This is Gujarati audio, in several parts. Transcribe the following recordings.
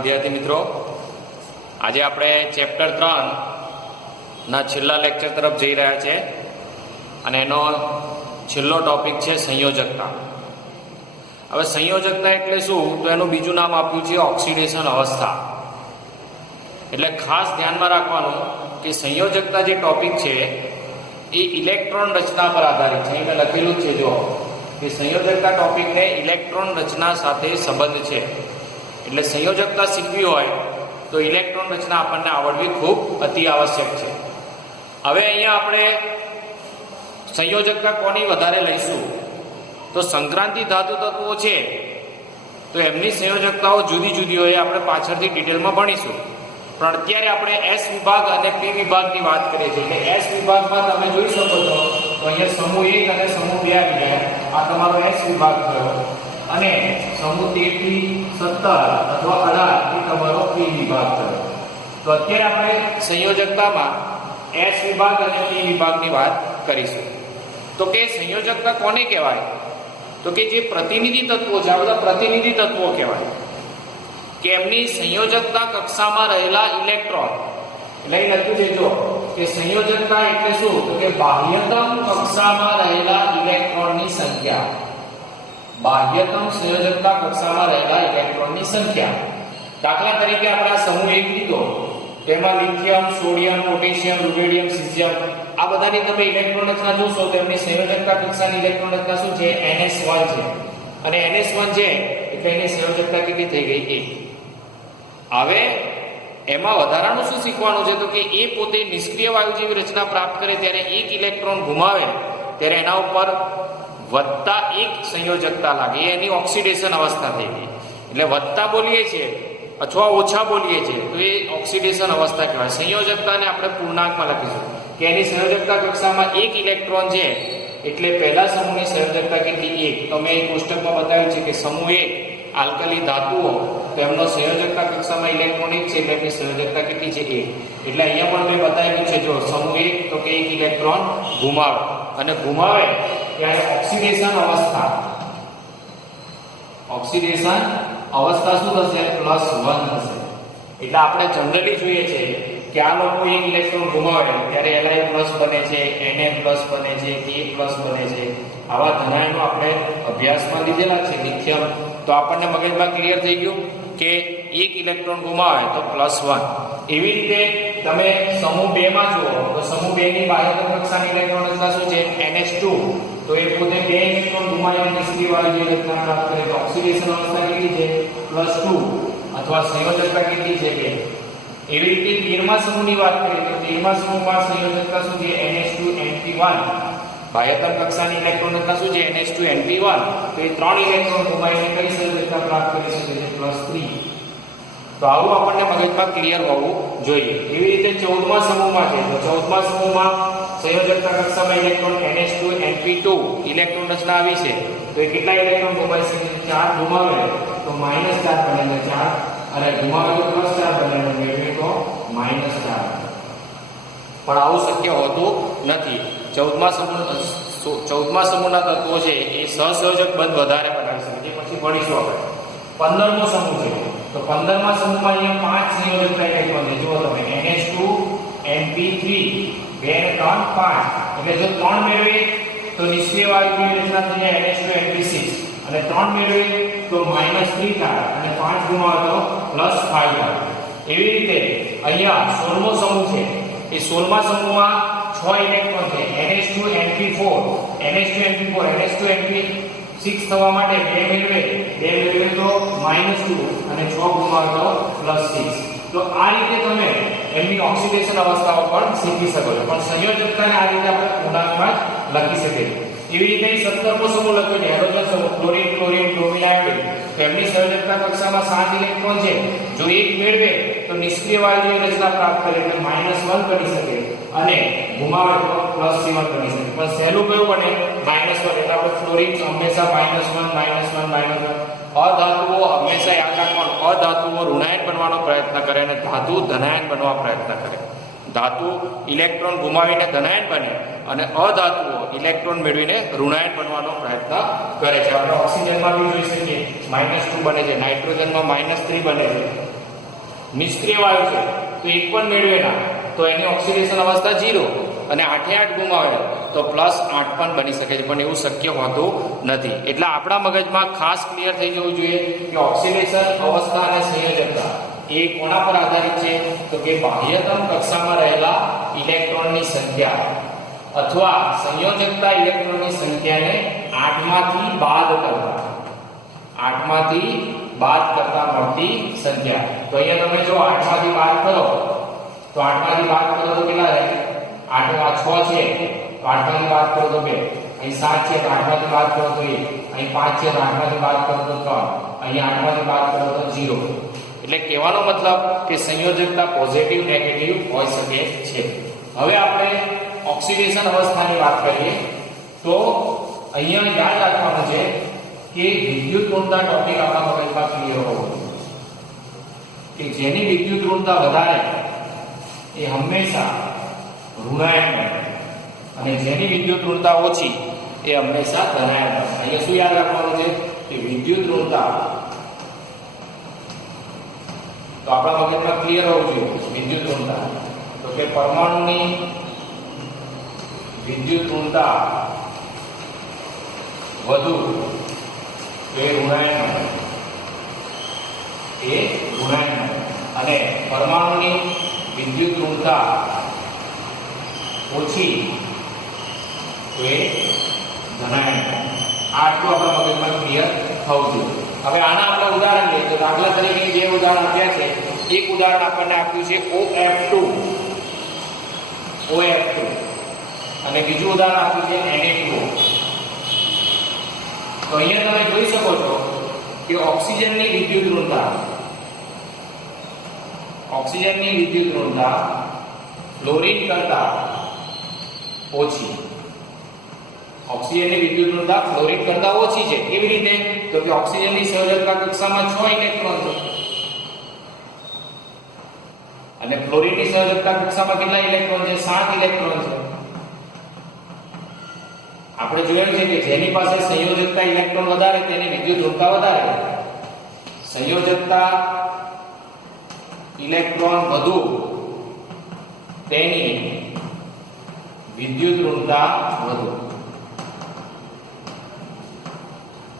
વિદ્યાર્થી મિત્રો, આજે આપણે ચેપ્ટર 3 ના છેલ્લા લેક્ચર તરફ જઈ રહ્યા છે અને એનો છેલ્લો ટોપિક છે સંયોજકતા. હવે સંયોજકતા એટલે શું, તો એનું બીજું નામ આપ્યું છે ઓક્સિડેશન અવસ્થા. એટલે ખાસ ધ્યાનમાં રાખવાનું કે સંયોજકતા જે ટોપિક છે એ ઇલેક્ટ્રોન રચના પર આધારિત છે. એને લખેલું જ છે જો કે સંયોજકતા ટોપિકને ઇલેક્ટ્રોન રચના સાથે સંબંધ છે. એટલે સંયોજકતા શીખવી હોય તો ઇલેક્ટ્રોન રચના આપણને આવડવી ખૂબ અતિ આવશ્યક છે. હવે અહીંયા આપણે સંયોજકતા કોની વધારે લઈશું, તો સંક્રાંતિ ધાતુ તત્વો છે તો એમની સંયોજકતાઓ જુદી જુદી હોય, આપણે પાછળથી ડિટેલમાં ભણીશું. પણ અત્યારે આપણે એસ વિભાગ અને પી વિભાગની વાત કરીએ છીએ. એટલે એસ વિભાગમાં તમે જોઈ શકો છો તો અહીંયા સમૂહ 1 અને સમૂહ 2 આવી ગયા. આ તમારો એસ વિભાગ થયો અને સમૂહ 13 થી 17 અથવા 18 એ તમારો પી વિભાગ થયો. તો અત્યારે આપણે સંયોજકતામાં એસ વિભાગ અને પી વિભાગની વાત કરીશું. તો કે સંયોજકતા કોને કહેવાય, તો કે જે પ્રતિનિધિ તત્વો છે, આ બધા પ્રતિનિધિ તત્વો કહેવાય કે એમની સંયોજકતા કક્ષામાં રહેલા ઇલેક્ટ્રોન. એટલે લખ્યું છે જો કે સંયોજકતા એટલે શું, તો કે બાહ્યતમ કક્ષામાં રહેલા ઇલેક્ટ્રોનની સંખ્યા. બાહ્યતમ સંયોજકતા કક્ષામાં રહેલા ઇલેક્ટ્રોનની સંખ્યા. દાખલા તરીકે આપણે આ સમૂહ 1 લીધો, તેમાં લિથિયમ, સોડિયમ, પોટેશિયમ, રુબેડિયમ, સીઝિયમ આ બધાની તમે ઇલેક્ટ્રોન રચના જોશો તો એમની સંયોજકતા કક્ષાની ઇલેક્ટ્રોન રચના શું છે, NS1 છે. અને NS1 છે એટલે એની સંયોજકતા કેટલી થઈ ગઈ, 1. હવે એમાં વધારાનું શું શીખવાનું છે, તો કે એ પોતે નિષ્ક્રિય વાયુ જેવી રચના પ્રાપ્ત કરે ત્યારે એક ઇલેક્ટ્રોન ગુમાવે ત્યારે એના ઉપર વત્તા 1 સંયોજકતા લાગે, એની ઓક્સિડેશન અવસ્થા થઈ ગઈ. એટલે વત્તા બોલીએ છીએ અથવા ઓછા બોલીએ છીએ તો એ ઓક્સિડેશન અવસ્થા કહેવાય. સંયોજકતાને આપણે પૂર્ણાંકમાં લખીશું કે એની સંયોજકતા કક્ષામાં 1 ઇલેક્ટ્રોન છે એટલે પહેલા સમૂહની સંયોજકતા કેટલી, 1. તો મેં એક કોષ્ટકમાં બતાવ્યું છે કે સમૂહ 1 આલ્કલી ધાતુઓ, તો એમનો સંયોજકતા કક્ષામાં ઇલેક્ટ્રોન 1 છે એટલે એમની સંયોજકતા કેટલી છે, 1. એટલે અહીંયા પણ મેં બતાવ્યું છે જો સમૂહ 1 તો કે 1 ઇલેક્ટ્રોન ગુમાવે અને ગુમાવે ત્યારે ઓક્સિડેશન અવસ્થા શું થશે, +1 થશે. એટલે આપણે જનરલી જોઈએ છે કે આ લોકો 1 ઇલેક્ટ્રોન ગુમાવે ત્યારે Li+ બને છે, Na+ બને છે, K+ બને છે. આવા ધનાયનો આપણે અભ્યાસમાં લીધેલા છે, લિથિયમ. તો આપણને મગજમાં ક્લિયર થઈ ગયું કે 1 ઇલેક્ટ્રોન ગુમાવે તો +1. એવી રીતે તમે સમૂહ 2 માં જુઓ તો સમૂહ 2 ની બાહ્યતમ કક્ષાની ઇલેક્ટ્રોન રચના શું છે, NH2. તો એ પોતે 2 ઇલેક્ટ્રોન ગુમાવીને નિષ્ક્રિય વાયુ જેવી રચના પ્રાપ્ત કરે તો ઓક્સિડેશન અવસ્થા કેટલી છે, +2. અથવા સંયોજકતા કેટલી છે, 2. એવી રીતે 13મા સમૂહની વાત કરીએ તો 13મા સમૂહમાં સંયોજકતા શું છે, NH2NP1. બાહ્યતમ કક્ષાની ઇલેક્ટ્રોન રચના શું છે, NH2NP1. તો એ 3 ઇલેક્ટ્રોન ગુમાવીને કઈ સંયોજકતા પ્રાપ્ત કરી શકે છે, +3. તો આવું આપણને મગજમાં ક્લિયર હોવું જોઈએ. એવી રીતે 14મા સમૂહમાં છે તો 14મા સમૂહમાં સંયોજકતા કક્ષામાં ઇલેક્ટ્રોન NH2NP2 ઇલેક્ટ્રોન રચના આવી છે તો એ કેટલા ઇલેક્ટ્રોન ગુમાવી શકે, 4 ગુમાવે તો -4 બને 4 અને ગુમાવે તો +4 બને એટલે તો -4. પણ આવું શક્ય હોતું નથી. 14મા સમૂહના તત્વો છે એ સહસંયોજક બંધ વધારે બનાવી શકે છે, પછી ભણીશું આપણે. 15મો સમૂહ છે તો 15મા સમૂહમાં અહીંયા 5 સંયોજકતા ઇલેક્ટ્રોન છે. જુઓ તમે NH2NP3 2 અને 3 5. એટલે જો 3 મેળવે તો નિષ્ક્રિય વાયુ જેવી રચના થઈ જાય NH2NP6 અને 3 મેળવે તો -3 થાય અને 5 ગુમાવે તો +5 આવે. એવી રીતે અહીંયા 16મો સમૂહ છે એ 16મા સમૂહમાં 6 ઇલેક્ટ્રોન છે NH2NP4 NH2NP6 થવા માટે 2 મેળવે તો -2 અને 6 ગુમાવે તો +6. તો આ રીતે તમે એમની ઓક્સિડેશન અવસ્થાઓ પણ શીખી શકો છો. પણ સંયોજકતાને આ રીતે આપણે પૂર્ણાંકમાં લખી શકીએ. એવી રીતે 17મો સમૂહ લખ્યો છે હેલોજન સમૂહ, ક્લોરીન, બ્રોમિન, આયોડિન. તો એમની સંયોજકતા કક્ષામાં 7 ઇલેક્ટ્રોન છે. જો 1 મેળવે તો નિષ્ક્રિય વાયુ જેવી રચના પ્રાપ્ત કરે એટલે -1 કરી શકે અને ગુમાવે તો +7 કરી શકે. પણ સહેલું કયું બને, -1. એટલે આપણે ક્લોરીન હંમેશા -1. અધાતુઓ હંમેશા યાદ રાખવાનું, અધાતુઓ ઋણાયન બનવાનો પ્રયત્ન કરે અને ધાતુ ધનાયન બનવા પ્રયત્ન કરે. ધાતુ ઇલેક્ટ્રોન ગુમાવીને ધનાયન બને અને અધાતુઓ ઇલેક્ટ્રોન મેળવીને ઋણાયન બનવાનો પ્રયત્ન કરે છે. આપણે ઓક્સિજનમાં બી જોઈ શકીએ -2 બને છે, નાઇટ્રોજનમાં -3 બને છે. નિષ્ક્રિય વાયુ છે તો એક પણ મેળવે ના, તો એની ઓક્સિડેશન અવસ્થા 0, અને 8 ગુમાવે તો +8 પણ બની શકે છે, પણ એવું શક્ય હોતું નથી. એટલે આપણા મગજમાં ખાસ ક્લિયર થઈ જવું જોઈએ કે ઓક્સિડેશન અવસ્થા અને સંયોજકતા એ કોના પર આધારિત છે, તો કે બાહ્યતમ કક્ષામાં રહેલા ઇલેક્ટ્રોનની સંખ્યા અથવા સંયોજકતા ઇલેક્ટ્રોનની સંખ્યાને 8માંથી બાદ કરતા મળતી સંખ્યા. તો અહીંયા તમે જો 8માંથી બાદ કરો તો 8માંથી બાદ કરો તો કેટલા રહે? 8 6 છે તો 8માંથી બાદ કરો તો 2, અહીં 7 છે તો 8માંથી બાદ કરો તો 1, અહીં 5 છે તો 8માંથી બાદ કરો તો 3, અહીં 8માંથી બાદ કરો તો 0. એટલે કહેવાનો મતલબ કે સંયોજકતા પોઝિટિવ નેગેટિવ હોઈ શકે છે. હવે આપણે ઓક્સિડેશન અવસ્થાની વાત કરીએ તો અહીંયા યાદ રાખવાનું છે કે વિદ્યુત ઋણતા ટોપિક આપણા મગજમાં ક્લિયર હોવો જોઈએ કે જેની વિદ્યુત ઋણતા વધારે એ હંમેશા ઋણાયન બને, અને જેની વિદ્યુત ઋણતા ઓછી એ હંમેશા ધનાયન બને. અહીંયા શું યાદ રાખવાનું છે કે વિદ્યુત ઋણતા તો આપણા મગજમાં ક્લિયર હોવું જોઈએ. વિદ્યુત ઋણતા તો કે પરમાણુની વિદ્યુત ઋણતા વધુ એ ઋણાયન અને પરમાણુની વિદ્યુત ઋણતા ઓછી તો એ ધનાયન. આટલું આપણા મગજમાં ક્લિયર થવું જોઈએ. હવે આના આપણે ઉદાહરણ લઈએ તો દાખલા તરીકે બે ઉદાહરણ આપ્યા છે. એક ઉદાહરણ આપણને આપ્યું છે OF2 અને બીજું ઉદાહરણ આપ્યું છે Na2O. તો અહીંયા તમે જોઈ શકો છો કે ઓક્સિજનની વિદ્યુત ઋણતા ફ્લોરિન કરતા ઓછી. ઓક્સિજનની વિદ્યુત ઋણતા ફ્લોરિન કરતા ઓછી છે. કેવી રીતે? તો કે ઓક્સિજનની સંયોજકતા કક્ષામાં 6 ઇલેક્ટ્રોન છે અને ફ્લોરિનની સંયોજકતા કક્ષામાં કેટલા ઇલેક્ટ્રોન છે? 7 ઇલેક્ટ્રોન છે. આપણે જોયું છે કે જેની પાસે સંયોજકતા ઇલેક્ટ્રોન વધારે તેની વિદ્યુત ઋણતા વધારે, સંયોજકતા ઇલેક્ટ્રોન વધુ તેની વિદ્યુત ઋણતા વધુ.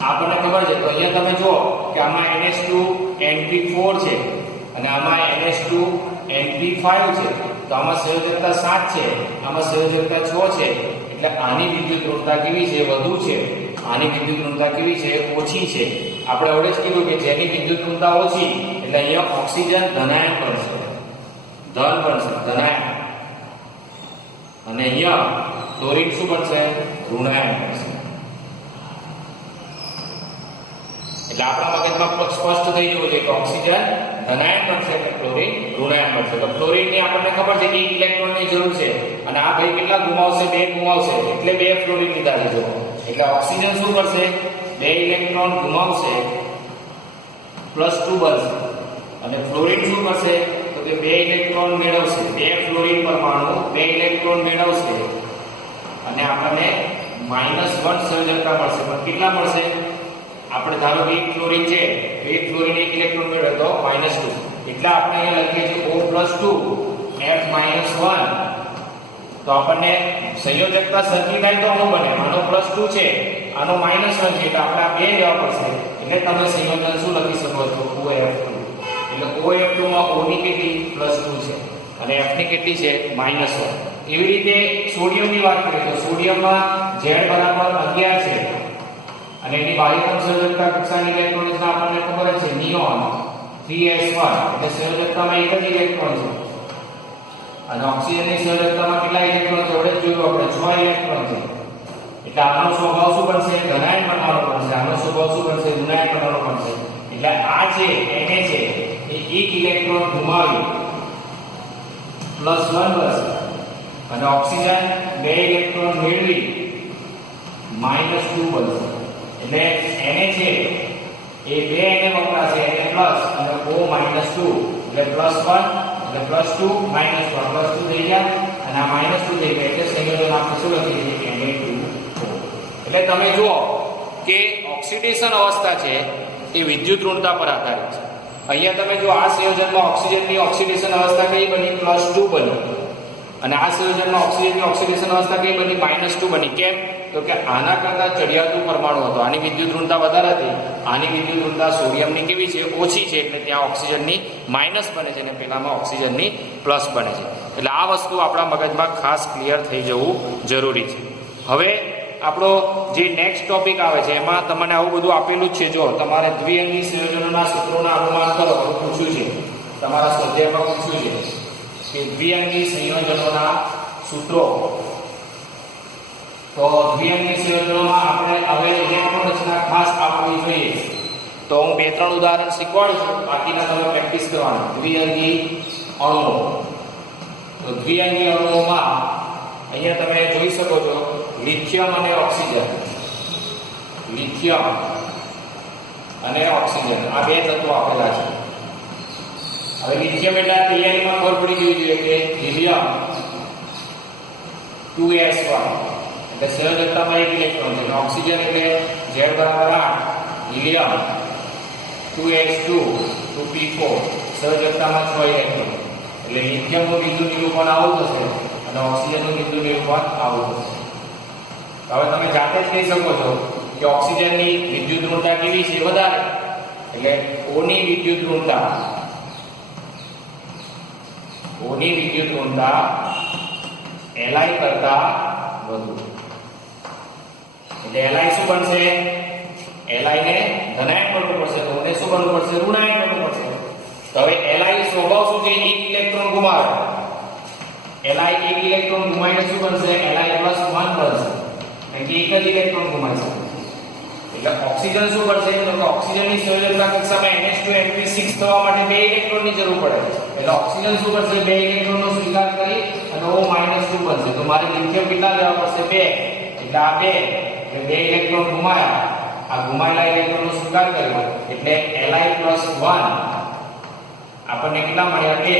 આપણને ખબર છે. તો અહીંયા તમે જુઓ કે આમાં NH2NP4 છે અને આમાં NH2NP5 છે. તો આમાં સંયોજકતા 7 છે, આમાં સંયોજકતા 6 છે. એટલે આની વિદ્યુત ઋણતા કેવી છે? વધુ છે. આની વિદ્યુત ઋણતા કેવી છે? ઓછી છે. આપણે હવે જ કીધું કે જેની વિદ્યુત ઋણતા ઓછી એટલે અહીંયા ઓક્સિજન ધનાયન બનશે, ધનાયન, અને અહીંયા ક્લોરીન શું બનશે? ઋણાયન બનશે. એટલે આપણા મગજમાં સ્પષ્ટ થઈ જવું જોઈએ કે ઓક્સિજન ધનાયન બનશે અને ક્લોરીન ઋણાયન બનશે. તો ક્લોરીનની આપણને ખબર છે કે 1 ઇલેક્ટ્રોનની જરૂર છે અને આ ભાઈ કેટલા ગુમાવશે? 2 ગુમાવશે, એટલે 2 ફ્લોરીન લીધા છે. જો એટલે ઓક્સિજન શું કરશે? 2 ઇલેક્ટ્રોન ગુમાવશે, +2 બનશે, અને ફ્લોરીન શું કરશે? તો કે 2 ઇલેક્ટ્રોન મેળવશે. 2 ફ્લોરીન પરમાણુ 2 ઇલેક્ટ્રોન મેળવશે અને આપણને -1 સંયોજકતા મળશે. પણ કેટલા મળશે? આપણે ધારો કે 1 ફ્લોરીન છે તો 1 ફ્લોરીન 1 ઇલેક્ટ્રોન મેળવે તો -2. એટલે આપણે અહીંયા લખીએ છીએ O+2 F-1. તો આપણને સંયોજકતા સરખી થાય તો શું બને? આનો +2 છે, આનો -1 છે, એટલે આપણે આ બે લેવા પડશે. એટલે તમે સંયોજન શું લખી શકો છો? OF2. એટલે OF2 માં O ની કેટલી? +2 છે અને F ની કેટલી છે? -1. એવી રીતે સોડિયમની વાત કરીએ તો સોડિયમમાં Z બરાબર 11 છે અને એની બાહ્યતમ સંયોજકતા કક્ષાની ઇલેક્ટ્રોન આપણને ખબર છે નિયોન 3s1. એટલે સંયોજકતામાં એક જ ઇલેક્ટ્રોન છે અને ઓક્સિજનની સંયોજકતામાં કેટલા ઇલેક્ટ્રોન છે? આપણે જોયું, આપણે 6 ઇલેક્ટ્રોન છે. એટલે આનો સ્વભાવ શું બનશે? ધનાયન બનવાનો બનશે. આનો સ્વભાવ શું બનશે? ઋણાયન બનવાનો બનશે. એટલે આ છે Na છે એ 1 ઇલેક્ટ્રોન ગુમાવી +1 બનશે અને ઓક્સિજન 2 ઇલેક્ટ્રોન મેળવી -2 બનશે. એટલે Na છે એ 2 Na વપરાશે, Na+ અને O -2 એટલે +1 એટલે +2 -1 +2 થઈ ગયા અને આ -2 થઈ ગયા. એટલે સંયોજન આપણે શું લખી દઈએ? Na2O. એટલે તમે જુઓ કે ઓક્સિડેશન અવસ્થા છે એ વિદ્યુત ઋણતા પર આધારિત છે અહીંયા તમે જો આ સંયોજનમાં ઓક્સિજનની ઓક્સિડેશન અવસ્થા કઈ બની +2 બની અને આ સંયોજનમાં ઓક્સિજનની ઓક્સિડેશન અવસ્થા કઈ બની -2 બની. કેમ? તો કે આના કરતા ચડિયાતું પરમાણુ હતો, આની વિદ્યુત ઋણતા વધારે હતી, આની વિદ્યુત ઋણતા સોડિયમની કેવી છે ઓછી છે, એટલે ત્યાં ઓક્સિજનની માઇનસ બને છે અને પેલામાં ઓક્સિજનની પ્લસ બને છે. એટલે આ વસ્તુ આપણા મગજમાં ખાસ ક્લિયર થઈ જવું જરૂરી છે. હવે આપણો જે નેક્સ્ટ ટોપિક આવે છે એમાં તમને આવું બધું આપેલું જ છે. જો તમારે દ્વિઅંગી સંયોજનોના સૂત્રોના અનુમાન કરો એવું પૂછ્યું છે, તમારા સ્વાધ્યાયમાં પૂછ્યું છે કે દ્વિઅંગી સંયોજનોના સૂત્રો. તો દ્વિઅંગી સંયોજનોમાં આપણે હવે ઇલેક્ટ્રોન રચના ખાસ આપવી જોઈએ. તો હું 2-3 ઉદાહરણ શીખવાડું છું, બાકીના તમે પ્રેક્ટિસ કરવાના. દ્વિઅંગી અણુઓ. તો દ્વિઅંગી અણુઓમાં અહીંયા તમે જોઈ શકો છો લિથિયમ અને ઓક્સિજન, લિથિયમ અને ઓક્સિજન આ બે તત્વો આપેલા છે. હવે લિથિયમ એટલે તૈયારીમાં ખબર પડી ગઈ જોઈએ કે હિલિયમ 2s1 એટલે સંયોજકતામાં 1 ઇલેક્ટ્રોન છે. ઓક્સિજન એટલે Z=8 helium 2s2 2p4 સંયોજકતામાં 6 electron. એટલે લિથિયમનું બિંદુ નિરૂપણ આવું થશે અને ઓક્સિજનનું બિંદુ નિરૂપણ આવું થશે. હવે તમે જાતે જ કહી શકો છો કે ઓક્સિજનની વિદ્યુત ઋણતા કેવી છે વધારે, એટલે O ની વિદ્યુત ઋણતા Li કરતા વધુ. એટલે Li શું બનશે? Li ને ધનાયન બનવું પડશે, તો O ને શું બનવું પડશે? ઋણાયન બનવું પડશે. તો હવે Li સ્વભાવ શું છે? 1 ઇલેક્ટ્રોન ગુમાવે. Li 1 ઇલેક્ટ્રોન ગુમાવીને શું બનશે? Li +1 બનશે. કારણ કે 1 જ ઇલેક્ટ્રોન ગુમાવી શકે. એટલે ઓક્સિજન શું કરશે? તો કે ઓક્સિજનની સંયોજકતા કક્ષામાં NH2 NP6 થવા માટે 2 ઇલેક્ટ્રોનની જરૂર પડે. એટલે ઓક્સિજન શું કરશે? 2 ઇલેક્ટ્રોનનો સ્વીકાર કરી અને O -2 બનશે. તો મારે લિથિયમ કેટલા લેવા પડશે? 2. એટલે આ 2 એટલે 2 ઇલેક્ટ્રોન ગુમાયા, આ ગુમાયેલા ઇલેક્ટ્રોનનો સ્વીકાર કર્યો એટલે Li +1 આપણને કેટલા મળ્યા? 2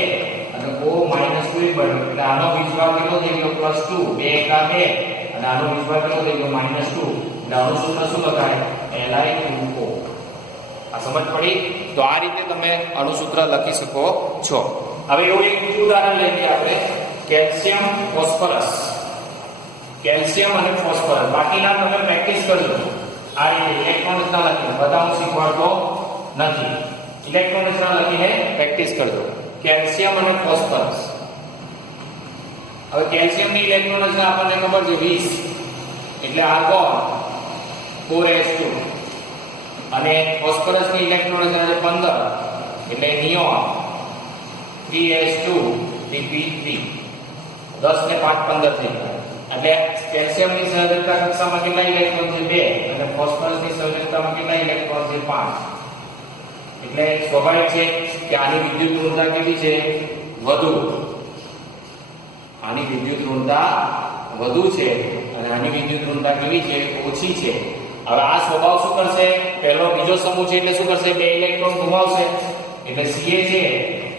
અને O -2 બન્યો. એટલે આનો વીજભાર કેટલો થઈ ગયો? +2. 2 એકા 2 અને આનો વીજભાર કેટલો થઈ ગયો? -2. એટલે આનું સૂત્ર શું લખાય? Li2O. આ સમજ પડી? તો આ રીતે તમે અણુસૂત્ર લખી શકો છો. હવે એવું એક બીજું ઉદાહરણ લઈએ આપણે, કેલ્શિયમ ફોસ્ફરસ. કેલ્શિયમ અને ફોસ્ફરસ બાકીના તમે પ્રેક્ટિસ કરજો. આ રીતે ઇલેક્ટ્રોન રચના લખીને, બધા હું શીખવાડતો નથી. ઇલેક્ટ્રોન રચના લખીને પ્રેક્ટિસ કરજો. કેલ્શિયમ અને ફોસ્ફરસ. હવે કેલ્શિયમની ઇલેક્ટ્રોન રચના આપણને ખબર છે 20 એટલે આર્ગોન 4s2 અને ફોસ્ફરસની ઇલેક્ટ્રોન રચના છે 15 એટલે નિયોન 3s2 3p3 10 ને 5 15 થઈ ગયા. એટલે કેલ્શિયમની સંયોજકતા કક્ષામાં કેટલા ઇલેક્ટ્રોન છે? 2 અને ફોસ્ફરસની સંયોજકતામાં કેટલા ઇલેક્ટ્રોન છે? 5. એટલે સ્વાભાવિક છે કે આની વિદ્યુત ઋણતા કેટલી છે? વધુ. આની વિદ્યુત ઋણતા વધુ છે અને આની વિદ્યુત ઋણતા કેવી છે? ઓછી છે. હવે આ સ્વભાવ શું કરશે? પહેલો બીજો સમૂહ છે એટલે શું કરશે? 2 ઇલેક્ટ્રોન ગુમાવશે. એટલે Ca છે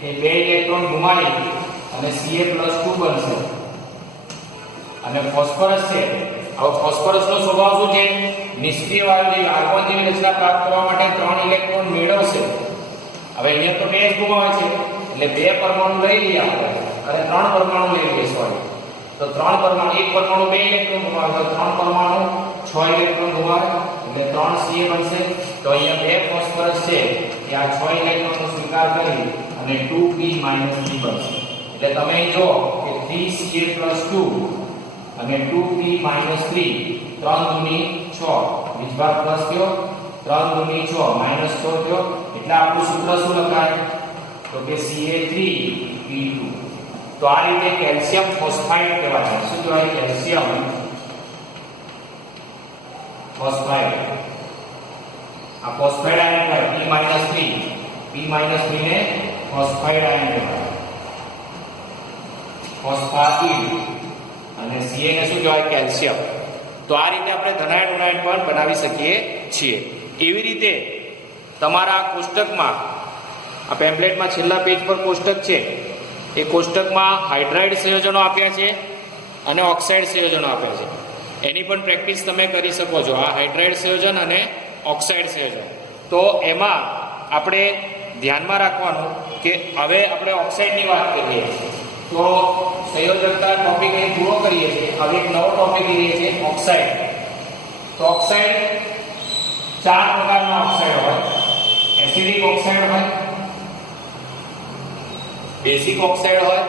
એ 2 ઇલેક્ટ્રોન ગુમાવી અને Ca+2 બનશે. અને ફોસ્ફરસ છે, હવે ફોસ્ફરસનો સ્વભાવ શું છે? નિષ્ક્રિય વાયુ જેવી આર્ગોન જેવી રચના પ્રાપ્ત કરવા માટે 3 ઇલેક્ટ્રોન મેળવશે. હવે અહીંયા તો 2 જ ગુમાવે છે એટલે 2 પરમાણુ લઈ લઈએ આપણે અને 3 પરમાણુ લઈ લઈએ. સોરી, તો 3 પરમાણુ, એક પરમાણુ 2 ઇલેક્ટ્રોન ગુમાવે તો 3 પરમાણુ 6 ઇલેક્ટ્રોન ગુમાવે એટલે 3 Ca બનશે. તો અહીંયા 2 ફોસ્ફરસ છે કે આ 6 ઇલેક્ટ્રોનનો સ્વીકાર કરી અને 2p - 3 બનશે. એટલે તમે અહીં જો કે 3Ca+2 અને 2p - 3 3 દુની 6 વીજભાર પ્લસ થયો, 3 દુની 6 -6 થયો. એટલે આપણું સૂત્ર શું લખાય? તો કે Ca3p2. તો આ રીતે કેલ્શિયમ ફોસ્ફાઇડ કહેવાય. શું કહેવાય? Calcium phosphide. આ ફોસ્ફાઇડ આયન કહેવાય. p - 3 ને ફોસ્ફાઇડ આયન કહેવાય. ફોસ્ફાઇડ અને Ca ને શું કહેવાય? કેલ્શિયમ. તો આ રીતે આપણે ધનાયન ઋણાયન પણ બનાવી શકીએ છીએ. એવી રીતે તમારા કોષ્ટકમાં આ પેમ્પલેટમાં છેલ્લા પેજ પર કોષ્ટક છે, એ કોષ્ટકમાં હાઇડ્રાઇડ સંયોજનો આપ્યા છે અને ઓક્સાઇડ સંયોજનો આપ્યા છે. એની પણ પ્રેક્ટિસ તમે કરી શકો છો. આ હાઇડ્રાઇડ સંયોજન અને ઓક્સાઇડ સંયોજન. તો એમાં આપણે ધ્યાનમાં રાખવાનું કે હવે આપણે ઓક્સાઇડની વાત કરીએ તો સંયોજકતા ટોપિક અહીં પૂરો કરીએ છીએ. હવે એક નવો ટોપિક લઈએ છીએ ઓક્સાઇડ. તો ઓક્સાઇડ 4 પ્રકારના ઓક્સાઇડ હોય. એસિડિક ઓક્સાઇડ હોય, બેઝિક ઓક્સાઇડ હોય,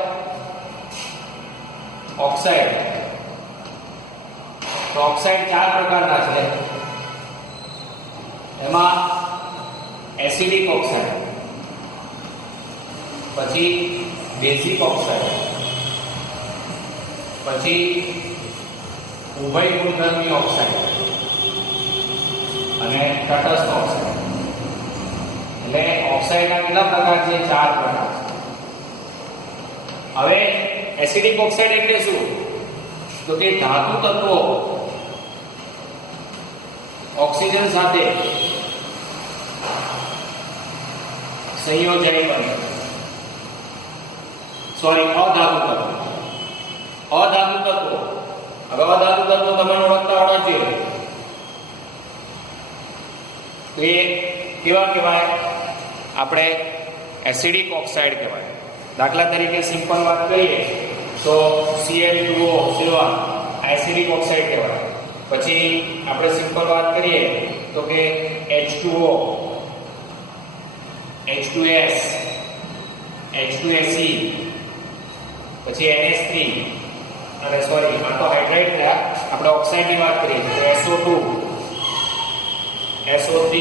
ઓક્સાઇડ. તો ઓક્સાઇડ 4 પ્રકારના છે. એમાં એસિડિક ઓક્સાઇડ, પછી બેઝિક ઓક્સાઇડ, પછી ઉભય ગુણધર્મી ઓક્સાઇડ અને તટસ્થ ઓક્સાઇડ. એટલે ઓક્સાઇડના કેટલા પ્રકાર છે? 4 પ્રકાર છે. હવે એસિડિક ઓક્સાઇડ એટલે શું? તો કે ધાતુ તત્વો ઓક્સિજન સાથે સંયોજાઈ બને. સોરી, અધાતુ તત્વો. અધાતુ તત્વો. હવે અધાતુ તત્વો તમે ઓળખતા હોવા જોઈએ. તો એ કેવા કહેવાય? આપણે એસિડિક ઓક્સાઇડ કહેવાય. દાખલા તરીકે સિમ્પલ વાત કરીએ તો Cl2O7 એસિડિક ઓક્સાઇડ કહેવાય. પછી આપણે સિમ્પલ વાત કરીએ તો કે H2O, H2S, H2Se, પછી NH3 અને સોરી આ તો હાઇડ્રાઇડ થયા. આપણે ઓક્સાઇડની વાત કરીએ તો SO2, SO3,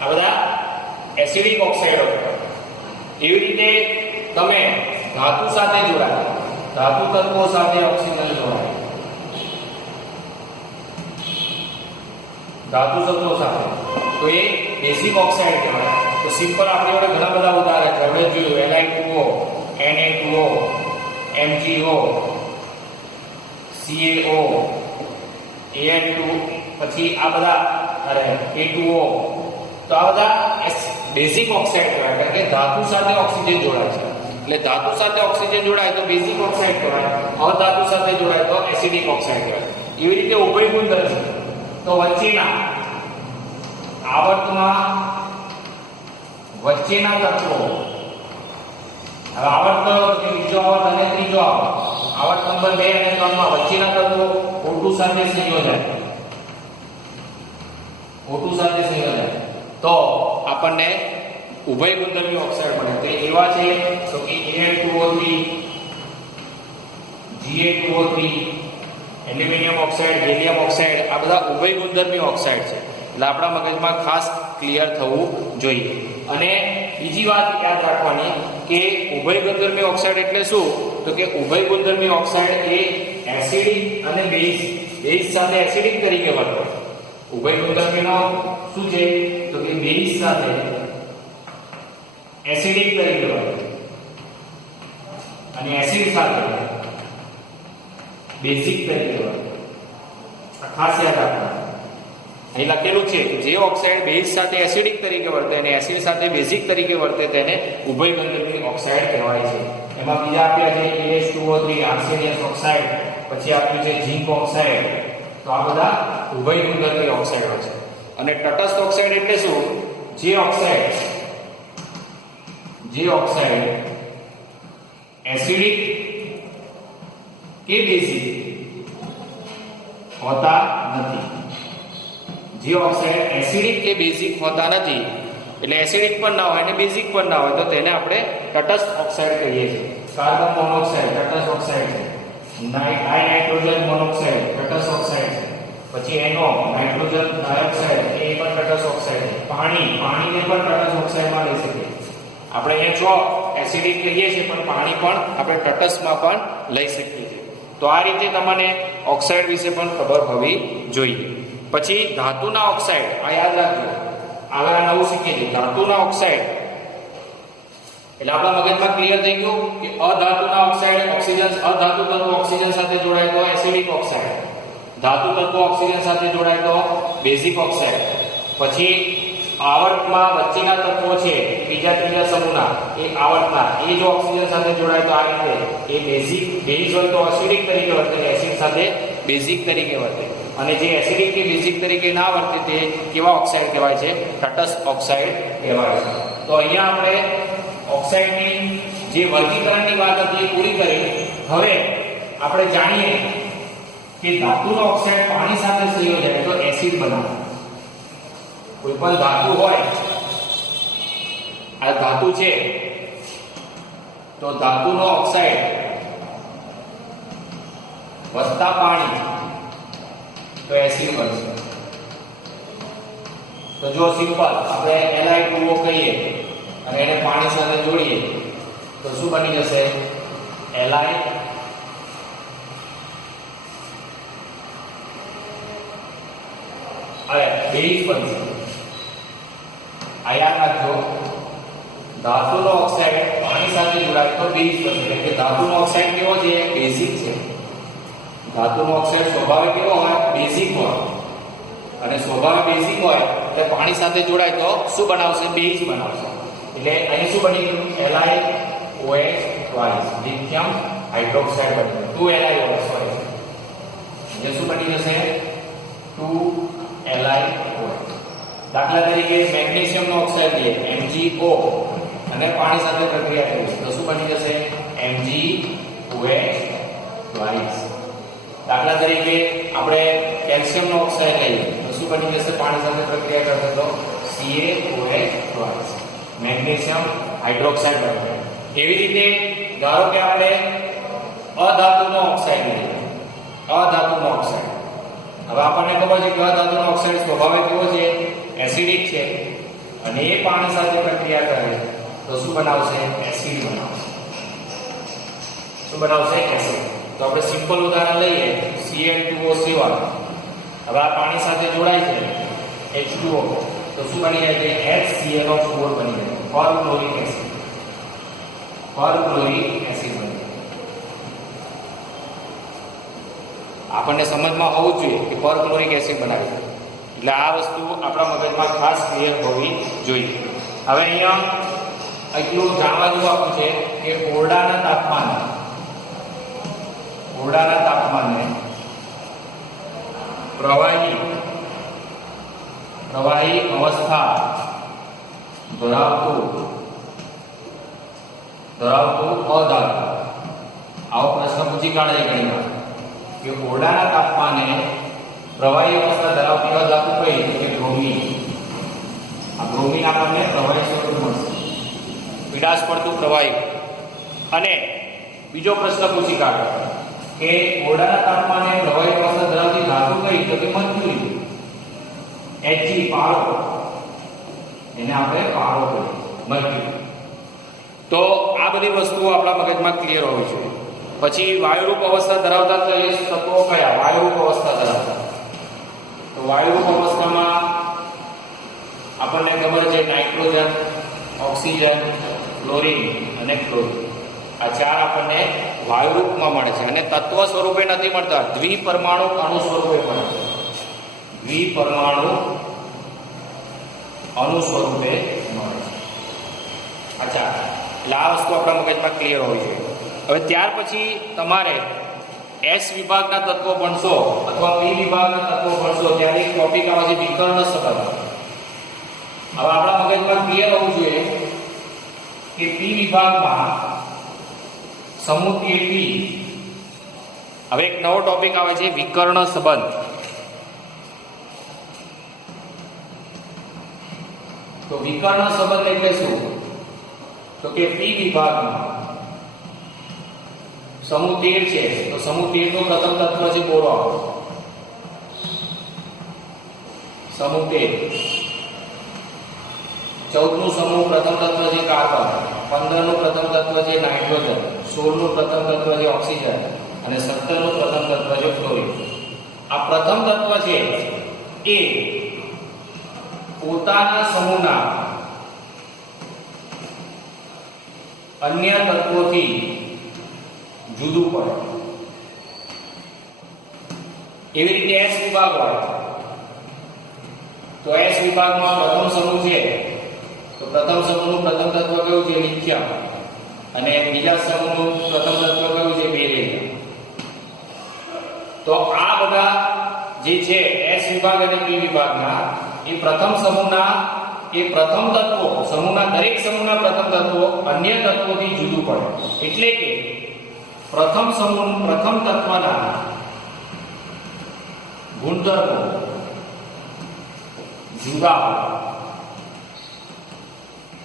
આ બધા એસિડિક ઓક્સાઇડો કહેવાય. એવી રીતે તમે ધાતુ સાથે જોડાય, ધાતુ તત્વો સાથે ઓક્સિજન જોડાય, ધાતુ તત્વો સાથે, તો એ બેઝિક ઓક્સાઇડ કહેવાય. તો સિમ્પલ આપણી જોડે ઘણા બધા ઉદાહરણ છે. આપણે જોયું Li2O, Na2O, MgO, CaO, An2, પછી આ બધા A2O. તો આ બધા બેઝિક ઓક્સાઇડ કહેવાય, કારણ કે ધાતુ સાથે ઓક્સિજન જોડાય છે. એટલે ધાતુ સાથે ઓક્સિજન જોડાય તો બેઝિક ઓક્સાઇડ કહેવાય, અધાતુ સાથે જોડાય તો એસિડિક ઓક્સાઇડ કહેવાય. એવી રીતે ઉભય ગુણધર્મી, તો વચ્ચેના આવર્તમાં વચ્ચેના તત્વો. હવે આવર્ત બીજો આવર્ત અને ત્રીજો આવર્ત, આવર્ત નંબર 2 અને 3 માં વચ્ચેના તત્વો O2 સાથે સંયોજાય, O2 સાથે સંયોજાય તો આપણને ઉભય ગુણધર્મી ઓક્સાઇડ મળે. તે એવા છે તો કે Al2O3, Ga2O3, aluminium oxide, gallium oxide, આ બધા ઉભય ગુણધર્મી ઓક્સાઇડ છે. એટલે આપણા મગજમાં ખાસ ક્લિયર થવું જોઈએ. અને બીજી વાત યાદ રાખવાની કે ઉભય ગુણધર્મી ઓક્સાઇડ એટલે શું? તો કે ઉભય ગુણધર્મી ઓક્સાઇડ એ એસિડિક અને બેઝ સાથે એસિડિક તરીકે વર્તે. ઉભય ગુણધર્મીનો શું છે? તો કે બેઝ સાથે એસિડિક તરીકે વર્તે અને એસિડ સાથે બેઝિક તરીકે વર્તે. ખાસ યાદ રાખવાનું. અહીં લખેલું છે કે જે ઓક્સાઇડ બેઝ સાથે એસિડિક તરીકે વર્તે અને એસિડ સાથે બેઝિક તરીકે વર્તે તેને ઉભય ગુણધર્મી ઓક્સાઇડ કહેવાય છે. એમાં બીજા આપ્યા છે AH2O3 આર્સેનિયસ ઓક્સાઇડ, પછી આપ્યું છે ઝિંક ઓક્સાઇડ. તો આ બધા ઉભય ગુણધર્મી ઓક્સાઇડો છે. અને તટસ્થ ઓક્સાઇડ એટલે શું? જે ઓક્સાઇડ એસિડિક કે બેઝિક હોતા નથી. જે ઓક્સાઇડ એસિડિક કે બેઝિક હોતા નથી, એટલે એસિડિક પણ ના હોય અને બેઝિક પણ ના હોય, તો તેને આપણે તટસ્થ ઓક્સાઇડ કહીએ છીએ. કાર્બન મોનોક્સાઇડ તટસ્થ ઓક્સાઇડ છે. નાઇટ્રોજન મોનોક્સાઇડ તટસ્થ ઓક્સાઇડ છે. પછી NO નાઇટ્રોજન ડાયોક્સાઇડ એ પણ તટસ્થ ઓક્સાઇડ છે. પાણીને પણ તટસ્થ ઓક્સાઇડમાં લઈ શકીએ. આપણે અહીંયા એસિડિક કહીએ છીએ પણ પાણી પણ આપણે તટસ્થમાં પણ લઈ શકીએ છીએ. તો આ રીતે તમને ઓક્સાઇડ વિશે પણ ખબર હોવી જોઈએ. પછી ધાતુના ઓક્સાઇડ, આ યાદ રાખજો. આગળ નવું શીખીએ છીએ ધાતુના ઓક્સાઇડ. એટલે આપણા મગજમાં ક્લિયર થઈ ગયું કે અધાતુના ઓક્સાઇડ અધાતુ તત્વો ઓક્સિજન સાથે જોડાય તો એસિડિક ઓક્સાઇડ, ધાતુ તત્વો ઓક્સિજન સાથે જોડાય તો બેઝિક ઓક્સાઇડ. પછી આવર્તમાં વચ્ચેના તત્વો છે કે બીજા ત્રીજા સમૂહના એ આવર્તના એ જો ઓક્સિજન સાથે જોડાય તો આ રીતે એ બેઝિક બેઝ હોય તો એસિડિક તરીકે વર્તે, એસિડ સાથે બેઝિક તરીકે વર્તે, અને જે એસિડિક કે બેઝિક તરીકે ના વર્તે તે કેવા ઓક્સાઇડ કહેવાય છે? તટસ્થ ઓક્સાઇડ કહેવાય છે. તો અહીંયા આપણે ઓક્સાઇડની જે વર્ગીકરણની વાત હતી એ પૂરી કરી. હવે આપણે જાણીએ કે ધાતુનો ઓક્સાઇડ પાણી સાથે સંયોજાય તો એસિડ બનાવે. કોઈ પણ ધાતુ હોય, આ ધાતુ છે તો ધાતુનો ઓક્સાઇડ વત્તા પાણી તો એસિડ બનશે. તો જો સિમ્પલ આપણે Li2O કહીએ અને એને પાણી સાથે જોડીએ તો શું બની જશે? Li હવે બેઝ બનશે. આ યાદ રાખજો, ધાતુનો ઓક્સાઇડ પાણી સાથે જોડાય તો બેઝ બનશે. એટલે કે ધાતુનો ઓક્સાઇડ કેવો છે? બેઝિક છે. ધાતુનો ઓક્સાઇડ સ્વભાવે કેવો હોય? બેઝિક હોય. અને સ્વભાવે બેઝિક હોય એટલે પાણી સાથે જોડાય તો શું બનાવશે? બેઝ બનાવશે. એટલે અહીં શું બની ગયું? LiOH ટ્વાઇસ લિથિયમ હાઇડ્રોક્સાઇડ બની ગયું. 2LiOH sorry. એટલે શું બની જશે? 2LiOH. દાખલા તરીકે મેગ્નેશિયમનો ઓક્સાઇડ લઈએ MgO અને પાણી સાથે પ્રક્રિયા કરીએ તો શું બની જશે? MgOH twice. દાખલા તરીકે આપણે કેલ્શિયમનો ઓક્સાઇડ લઈએ તો શું બની જશે? પાણી સાથે પ્રક્રિયા કરશે તો CaOH ટ્વાઇસ મેગ્નેશિયમ હાઇડ્રોક્સાઇડ બનશે. એવી રીતે ધારો કે આપણે અધાતુનો ઓક્સાઇડ લઈએ, અધાતુનો ઓક્સાઇડ. હવે આપણને ખબર છે કે અધાતુનો ઓક્સાઇડ સ્વભાવે કેવો છે? એસિડિક છે, અને એ પાણી સાથે પ્રક્રિયા કરે તો શું બનાવશે? એસિડ બનાવશે. શું બનાવશે? એસિડ. તો આપણે સિમ્પલ ઉદાહરણ લઈએ Cl2O7. હવે આ પાણી સાથે જોડાય છે H2O તો શું બની જાય છે? HClO4 બની જાય. પરક્લોરિક એસિડ. પરક્લોરિક એસિડ બની જાય. આપણને સમજમાં હોવું જોઈએ કે પરક્લોરિક એસિડ બનાવે છે. એટલે આ વસ્તુ આપણા મગજમાં ખાસ ક્લિયર હોવી જોઈએ. હવે અહીંયા એટલું જાણવા જેવું આપ્યું છે કે ઓરડાના તાપમાને પ્રવાહી અવસ્થા ધરાવતું અધાતુ. આવો પ્રશ્ન પૂછી કાઢે ઘણીવાર કે ઓરડાના તાપમાને પ્રવાહી અવસ્થા ધરાવતી અધાતુ કઈ? કે બ્રોમિન. આ બ્રોમિન આપણને પ્રવાહી સ્વરૂપ મળશે, પીડાશ પડતું પ્રવાહી. અને બીજો પ્રશ્ન પૂછી કાઢો કે ઓરડાના તાપમાને પ્રવાહી અવસ્થા ધરાવતી ધાતુ કઈ? તો કે મર્ક્યુરી. Hg પારો, એને આપણે પારો કહીએ, મર્ક્યુરી. તો આ બધી વસ્તુઓ આપણા મગજમાં ક્લિયર હોવી જોઈએ. પછી વાયુરૂપ અવસ્થા ધરાવતા તત્વો કયા? વાયુરૂપ અવસ્થા ધરાવતા. તો વાયુરૂપ અવસ્થામાં આપણને ખબર છે નાઇટ્રોજન, ઓક્સિજન, ક્લોરીન અને ક્લોરીન. આ ચાર આપણને વાયુરૂપમાં મળે છે, અને તત્વ સ્વરૂપે નથી મળતા, દ્વિપરમાણુ અણુ સ્વરૂપે મળે છે. દ્વિપરમાણુ અણુ સ્વરૂપે મળે છે. અચ્છા, એટલે આ વસ્તુ આપણા મગજમાં ક્લિયર હોવી જોઈએ. હવે ત્યાર પછી તમારે S વિભાગના તત્વો ભણશો અથવા P વિભાગના તત્વો ભણશો ત્યારે એક ટોપિક આવે છે વિકર્ણ સંબંધ. હવે આપણા મગજમાં ક્લિયર હોવું જોઈએ કે P વિભાગમાં સમૂહ P. હવે એક નવો ટોપિક આવે છે વિકર્ણ સંબંધ. તો વિકર્ણ સંબંધ એટલે શું? તો કે P વિભાગમાં સમૂહ 13 છે તો સમૂહ 13 નું પ્રથમ તત્વ છે બોરોન. સમૂહ 13. 14 નું સમૂહ પ્રથમ તત્વ છે કાર્બન. 15 નું પ્રથમ તત્વ છે નાઇટ્રોજન. 16 નું પ્રથમ તત્વ છે ઓક્સિજન અને 17 નું પ્રથમ તત્વ છે ફ્લોરિન. આ પ્રથમ તત્વ છે એ પોતાના સમૂહના અન્ય તત્વોથી જુદું પડે. એવી રીતે S વિભાગ હોય તો S વિભાગમાં પ્રથમ સમૂહ છે તો પ્રથમ સમૂહનું પ્રથમ તત્વ કયું છે? લિથિયમ. અને બીજા સમૂહનું પ્રથમ તત્વ કયું છે? બેરિલિયમ. તો આ બધા જે છે S વિભાગ અને P વિભાગના એ પ્રથમ સમૂહના એ પ્રથમ તત્વો, સમૂહના દરેક સમૂહના પ્રથમ તત્વો અન્ય તત્વોથી જુદું પડે. એટલે કે પ્રથમ સમૂહ પ્રથમ તત્વના ગુણધર્મો જુદા હોય,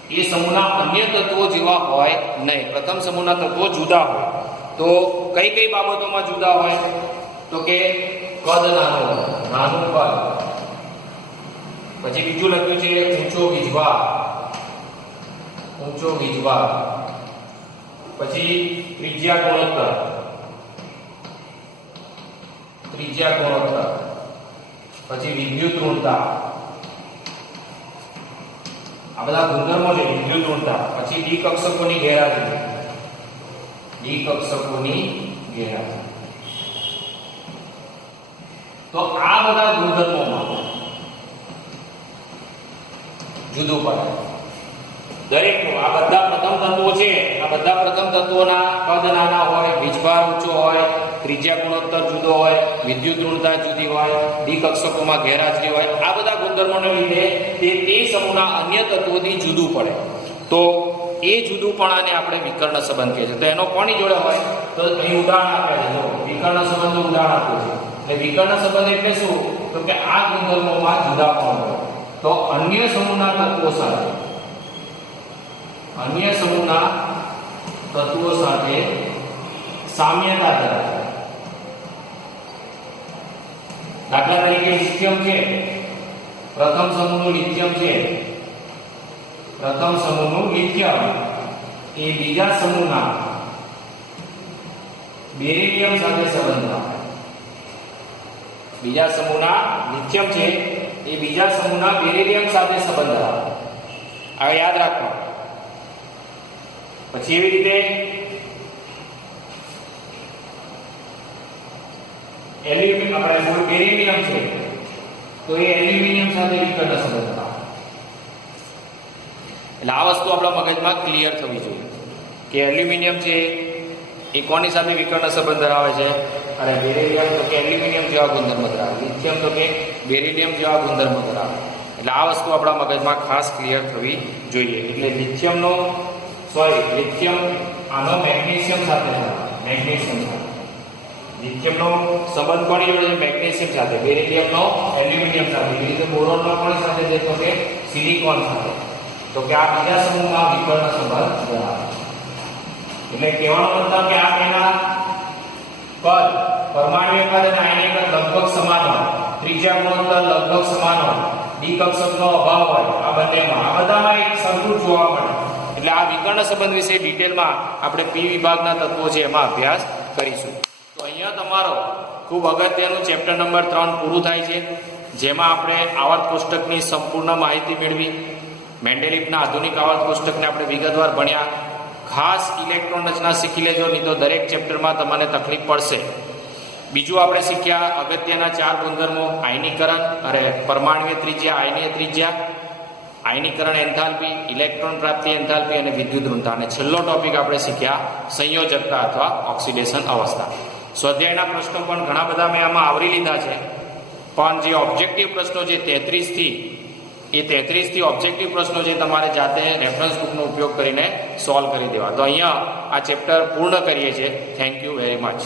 એ સમૂહના અન્ય તત્વો જેવા હોય નહીં. પ્રથમ સમૂહના તત્વો જુદા હોય તો કઈ કઈ બાબતોમાં જુદા હોય? તો કે કદ નાનું કદ, પછી બીજું લખ્યું છે ઊંચો વીજભાર, પછી ત્રિજ્યા ગુણોત્તર, પછી વિદ્યુત ઋણતા. આ બધા ગુણધર્મો છે. વિદ્યુત ઋણતા, પછી ડી કક્ષકોની ગેરહાજરી. તો આ બધા ગુણધર્મોમાં જુદું પડે દરેકનું. આ બધા પ્રથમ તત્વો છે, આ બધા પ્રથમ તત્વોના કદ નાના હોય, વીજભાર ઊંચો હોય, ત્રિજ્યા ગુણોત્તર જુદો હોય, વિદ્યુત ઋણતા જુદી હોય, ડી કક્ષકોમાં ગેરહાજરી હોય. આ બધા ગુણધર્મોને લીધે તે સમૂહના અન્ય તત્વોથી જુદું પડે. તો એ જુદુંપણાને આપણે વિકર્ણ સંબંધ કહીએ છીએ. તો એનો કોની જોડે હોય? તો અહીં ઉદાહરણ આપ્યા છે. જો વિકર્ણ સંબંધનું ઉદાહરણ આપ્યું છે. એટલે વિકર્ણ સંબંધ એટલે શું? તો કે આ ગુણધર્મોમાં જુદાપણું હોય તો અન્ય સમૂહના તત્વો સાથે સામ્યતા ધરાવે. દાખલા તરીકે લિથિયમ છે, પ્રથમ સમૂહનું લિથિયમ એ બીજા સમૂહના બેરિલિયમ સાથે સંબંધ રાખે. બીજા સમૂહના લિથિયમ છે એ બીજા સમૂહના બેરિલિયમ સાથે સંબંધ રાખે. હવે યાદ રાખો. પછી એવી રીતે બેરિલિયમ છે તો એ એલ્યુમિનિયમ સાથે વિકર્ણ સંબંધ રાખે. એટલે આ વસ્તુ આપણા મગજમાં ક્લિયર થવી જોઈએ કે એલ્યુમિનિયમ છે એ કોની સાથે વિકર્ણ સંબંધ ધરાવે છે? અને બેરિલિયમ તો કે એલ્યુમિનિયમ જેવા ગુણધર્મ ધરાવે, લિથિયમ તો કે બેરિલિયમ જેવા ગુણધર્મ ધરાવે. એટલે આ વસ્તુ આપણા મગજમાં ખાસ ક્લિયર થવી જોઈએ. એટલે લિથિયમ આનો મેગ્નેશિયમ સાથે લિથિયમનો સંબંધ કોની જોડે છે? મેગ્નેશિયમ સાથે. બેરિલિયમનો એલ્યુમિનિયમ સાથે. એવી રીતે બોરોનનો કોની સાથે છે? તો કે સિલિકોન સાથે. તો કે આ બીજા સમૂહમાં વિકર્ણ સંબંધ ધરાવે. એટલે કહેવાનો મતલબ કે આ બેના કદ, પરમાણ્વીય કદ અને આયનિક કદ લગભગ સમાન હોય, ત્રિજ્યા ગુણોત્તર લગભગ સમાન હોય, ડી કક્ષકનો અભાવ હોય. આ બધામાં એક સરખું જોવા મળે. એટલે આ વિકર્ણ સંબંધ વિશે ડિટેલમાં આપણે પી વિભાગના તત્વો છે એમાં અભ્યાસ કરીશું. તો અહીંયા તમારો ખૂબ અગત્યનું ચેપ્ટર નંબર 3 પૂરું થાય છે, જેમાં આપણે આવર્ત કોષ્ટકની સંપૂર્ણ માહિતી મેળવી. મેન્ડેલિફના આધુનિક આવર્ત કોષ્ટકને આપણે વિગતવાર ભણ્યા. ખાસ ઇલેક્ટ્રોન રચના શીખી લેજો, નહીં તો દરેક ચેપ્ટરમાં તમને તકલીફ પડશે. બીજું આપણે શીખ્યા અગત્યના 4 ગુણધર્મો: આયનીકરણ, પરમાણ્વીય ત્રિજ્યા, આયનીય ત્રિજ્યા, આયનીકરણ એન્થાલ્પી, ઇલેક્ટ્રોન પ્રાપ્તિ એન્થાલ્પી અને વિદ્યુત ઋણતા. અને છેલ્લો ટોપિક આપણે શીખ્યા સંયોજકતા અથવા ઓક્સિડેશન અવસ્થા. સ્વાધ્યાયના પ્રશ્નો પણ ઘણા બધા મેં આમાં આવરી લીધા છે, પણ જે ઓબ્જેક્ટિવ પ્રશ્નો છે 33 થી ઓબ્જેક્ટિવ પ્રશ્નો છે તમારે જાતે રેફરન્સ બુકનો ઉપયોગ કરીને સોલ્વ કરી દેવા. તો અહીંયા આ ચેપ્ટર પૂર્ણ કરીએ છીએ. Thank you very much.